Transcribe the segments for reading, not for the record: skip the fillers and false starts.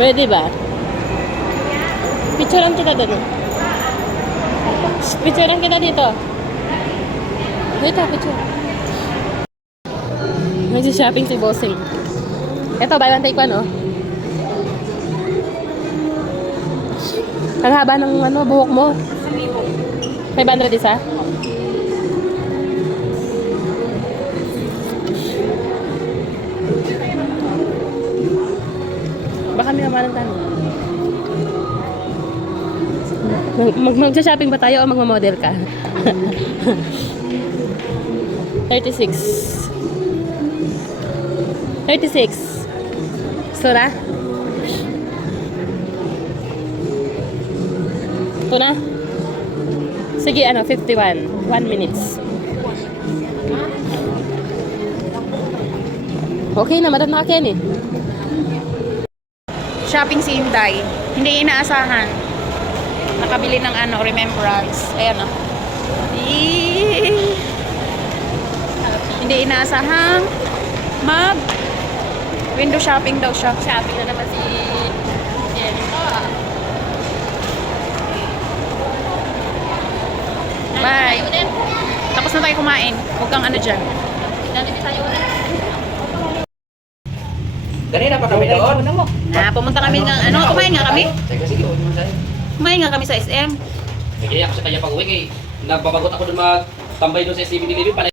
Pwede ba? Picturean kita doon. Picturean kita dito. Dito, picture. Nag-shopping si Bossing. Ito, buy one take one, oh. Ang haba ng buhok mo. 500 isa? Baka may naman ang tanong. Mag-shopping ba tayo o magmamodel ka? 36. 36. Gusto na? Ito na? Sige, 51. 1 minutes. Okay na, madam na Ken eh. Shopping si Inday. Hindi inaasahan. Nakabili ng remembrance. Ayan o. Hindi inaasahan. Window shopping daw siya. Shopping na naman si Jericho. Bye. Tapos na tayo kumain. Huwag kang dyan. Kanina pa kami doon. Pumunta kami ng kumain nga kami. Sige, huwag mo sa'yo. Kumain nga kami sa SM. Nagkaya ako sa kanya pag-uwi kay nagpapagot ako doon magtambay doon sa SM Delivery para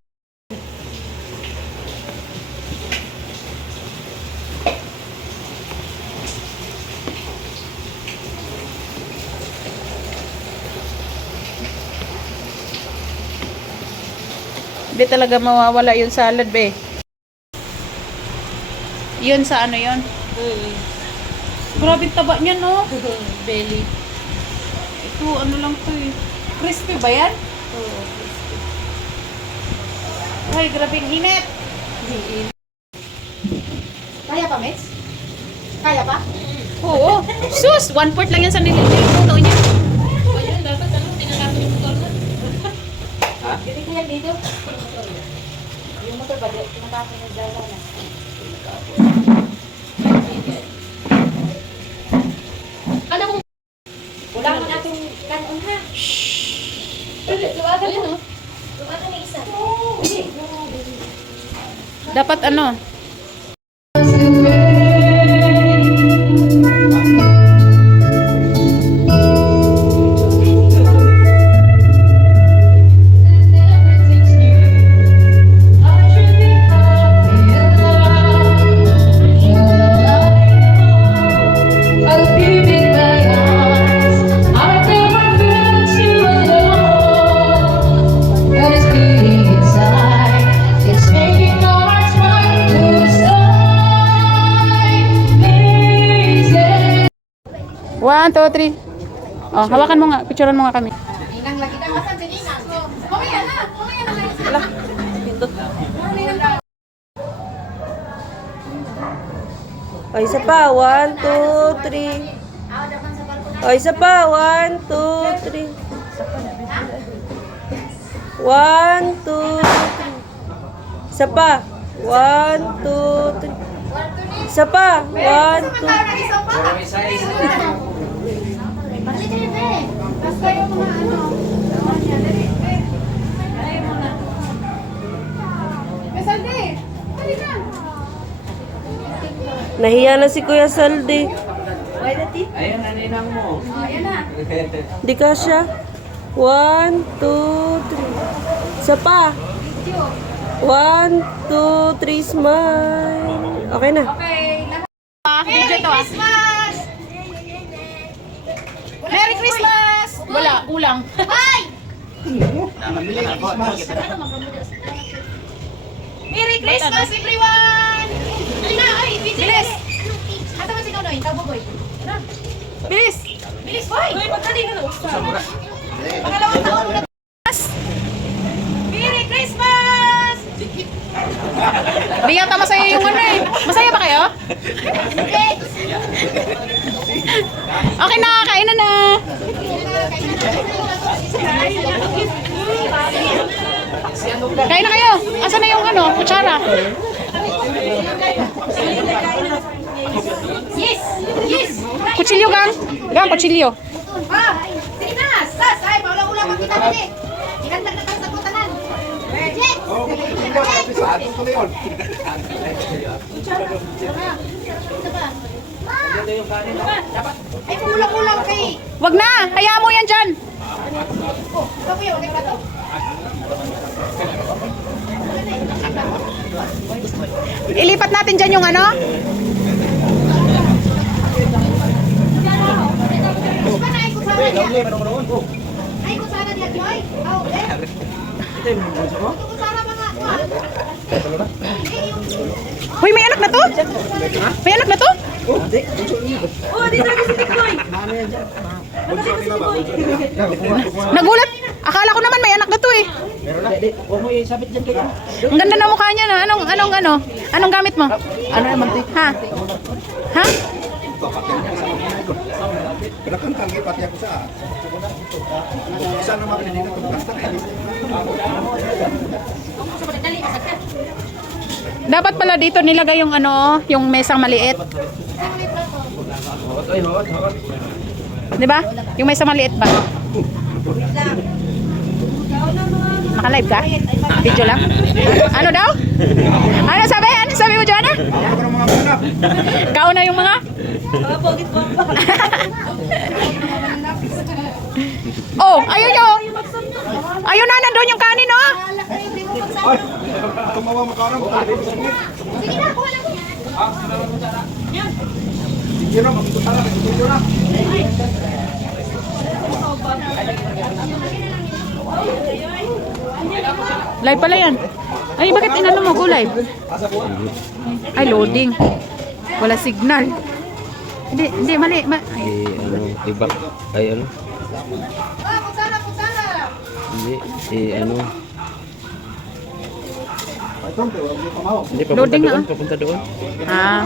Hindi talaga mawawala yung salad, be. Yun sa yun. Grabe taba niya, no? Belly. Ito, lang to eh. Crispy ba yan? Oo. Ay, grabe init. Kaya pa, Mets? Kaya pa? Oo. Sus, 1/4 lang yan sa niluluto niya. Ayun, dapat tinatapon yung motor na. Hindi ko yan dito. Yung motor ba? Tinatapon yung dala na. Ano kung... Wala naman ating kanon, ha? Luwagan mo. Luwagan na isa. Dapat One, two, three. Oh, hawakan mo nga. Picturean mo nga kami. Inang lagi ka. Masan din inang? Mamaya na. Mamaya na lang. Wala. Pindot. O, isa pa. 1, 2, 3. O, isa pa. 1, 2, 3. 1, 2, 3. Isa pa. 1, 2, 3. Isa pa. 1, 2. Balik kayo, be. Basta yung mga Dali, be. Dali mo na. Saldi. Dali na. Nahiya na si Kuya Saldi. ayun na ninang mo. Ayan na. Di ka siya. 1, 2, 3. Isa pa. 1, 2, 3. Smile. Okay na. Okay. Lahat. Video to ah. Christmas! Merry Christmas! Wala, ulang. Bye! Merry Christmas, everyone! Halika, ay, Bilis! Ata man si Kaunoy, Kauboy. Ano? Bilis! Bilis, boy! Uy, magdali na lang. Pangalawang taon mo na. Merry Christmas! Di yata masaya yung Masaya ba kayo? Okay na, kain na. Kain na kayo. Asan na yung kutsara? Yes! Yes! Kutsilyo, gang. Gang, kutsilyo. Ah! Sige na! Sas! Ay, maula-ula pa kita dali! Ilandag na tayo sa kutanan! Yes! Ay, kulang-kulang kay... Wag na, hayaan mo yan dyan. Ito po yun, ito. Ilipat natin dyan yung ano. Ay, kusara niya. Ay, kusara niya, Joy. Oh, eh. Ito kusara mga... Hoy, may anak na to? May anak na to? Nagulat. Akala ko naman may anak na to eh. Ang ganda ng mukha niya na. Anong gamit mo? Ano naman? Ha? Ha? Pinakantang ipati ako sa sana mapili dito pagkantang Dapat pala dito nilagay yung ano, yung mesang maliit. 'Di ba? Yung mesang maliit ba? Naka-live ka? Video lang? Ano daw? Ano sabi? Ano sabi mo, Joanna? Kauna yung mga? Oh, ayun yun. Ayun na, nandun yung kanin, oh. ay tumawa makarang Sige na, kuha na ko. sige na magtutara magtutuyo na Live pala yan. Ay, bakit inano mo ko live? Ay, loading. Wala signal. Hindi, mali. Ano, iba. Ay, ano? Ah, kusara, kusara. Hindi, ano? Hindi, papunta Loading na, doon, ah. papunta doon. Ah,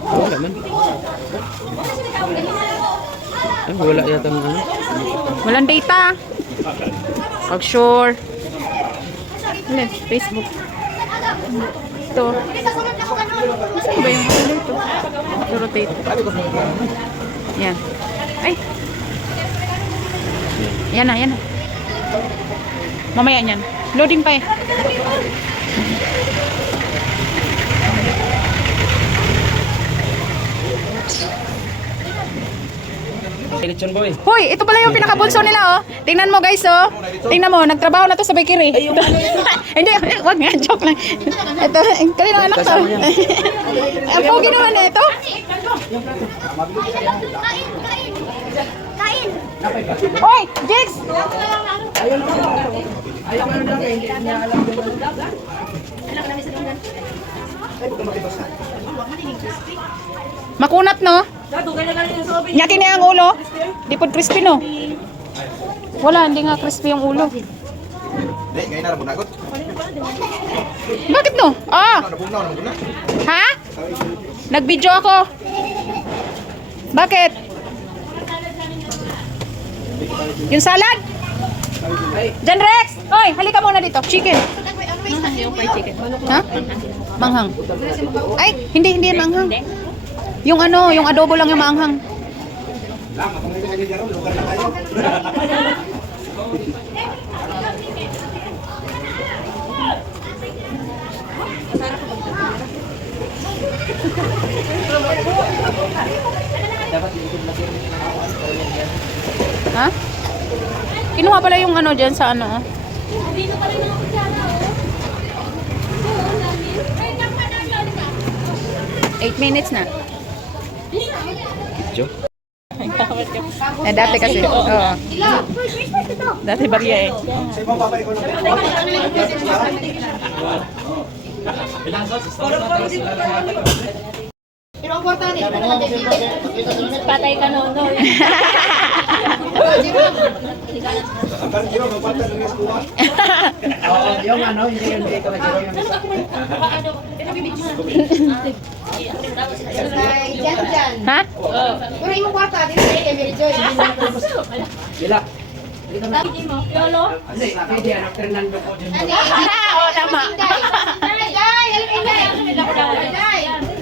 Wala man. Ay, wala yata ng ano. walang data. Pag sure. Ano, Facebook. Ito. Kasunod na ko kanon. Saan ba yung ano ito? Rotate. Yan. Ay. Yan na, yan na. Mamaya yan. Loading pa eh. Lechon boy. Hoy, ito pala yung pinakabulso nila, oh. Tingnan mo, guys, oh. Tingnan mo, nagtrabaho na to sa bakery. Hindi, wag nga, joke lang. Ito, kanina anak to. Ang pogi naman na ito. Kain! Hoy, Jix! Makunat, no? Nyaki na yung ulo. Di po crispy, no? Wala, hindi nga crispy yung ulo. hindi ngayon na nabunagot Bakit, no? Ah! nabugnaw na Ha? Nag-video ako. Bakit? Yung salad? Jan Rex! Hoy, halika muna dito. Chicken. Ha? Manghang. Ay, hindi yan manghang. Yung ano, yung adobo lang yung manghang. Ha? Kinuha pala yung ano dyan sa ano. 8 minutes na. Video. Eh, dati kasi. Oo. Dati barya eh. sa ibang babay ko na Pero ang kwarta niya, ano natin Patay ka no. akan kiro magpata ng eskuha yung ano hindi yung dito na kiro yung Ay, dyan. Ha? Pero yung kwarta, dito kay Emily Joy. Bila. Lolo? Oo, tama. Day! Day! Day!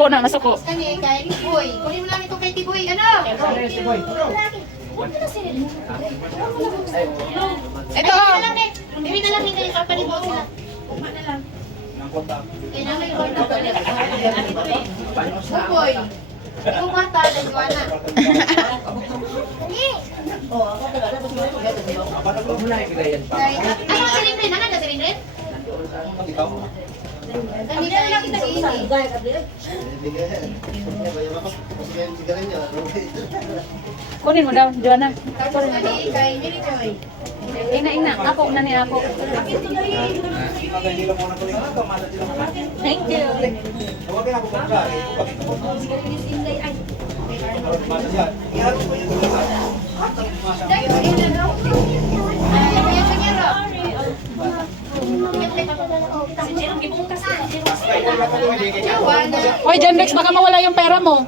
Masuko na, masuko. Kani kay Tiboy. Kunin mo lang ito kay Tiboy. Ano? Ito. Bili na lang hindi papalibo sila. Uma na lang. Kaya na may order ko na. Tiboy. Yung mata na Joanna. Ano si Lindren? Ano si Lindren? Kani lang kita Kunin mo daw, Joanna. Tapos kani kay Mary Joy. Ina, ako na ni ako. Thank you. Tawagin ako kung saan. Hoy, John Rex, baka mawala yung pera mo.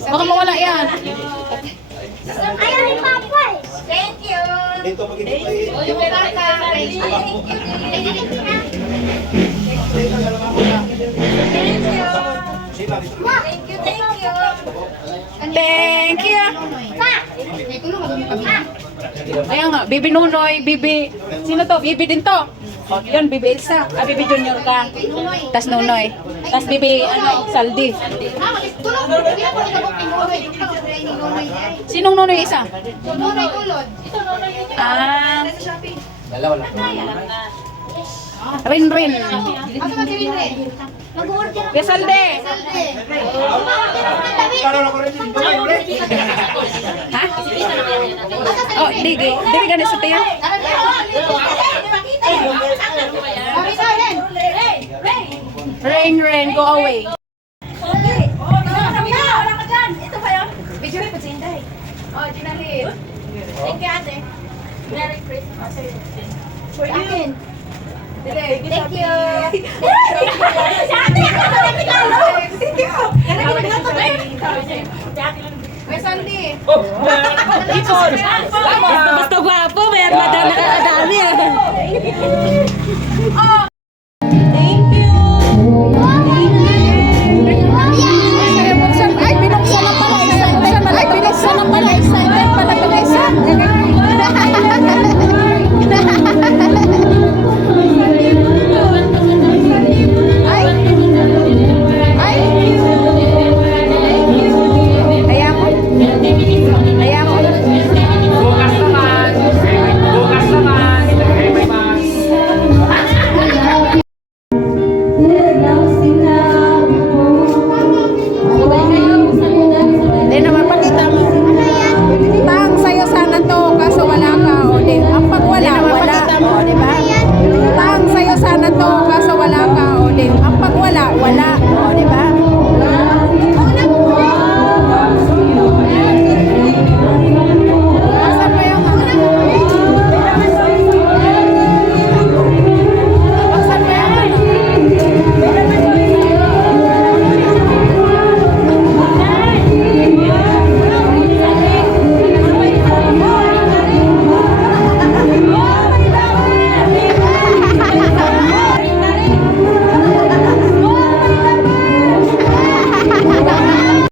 Baka mawala yan. Ayaw ni Papa. Thank you. Dito pag hindi kayo. Yung pera ka. Thank you. Sila dito. Thank you. Thank you. Thank you. Ma. May kulong madumi kami. Kaya nga, Bibi Nunoy, Bibi... Sino to? Bibi din to. O, yun, Bibi Elsa. Bibi Junior ka. Tas Nunoy. Tas Bibi, Saldi. Tulong. Hindi ako nagabot ni Nunoy. Yung pag-try ni Nunoy. Sinong Nunoy isa? Nunoy tulod. Ah, Dalawa lang. Rin. Ano ba si Lindren? Mag-order ako. Saldi. Salde. Ha? Oh, di ganit sa tiyan. Rain, go away. Thank you. May Saldi. Oh!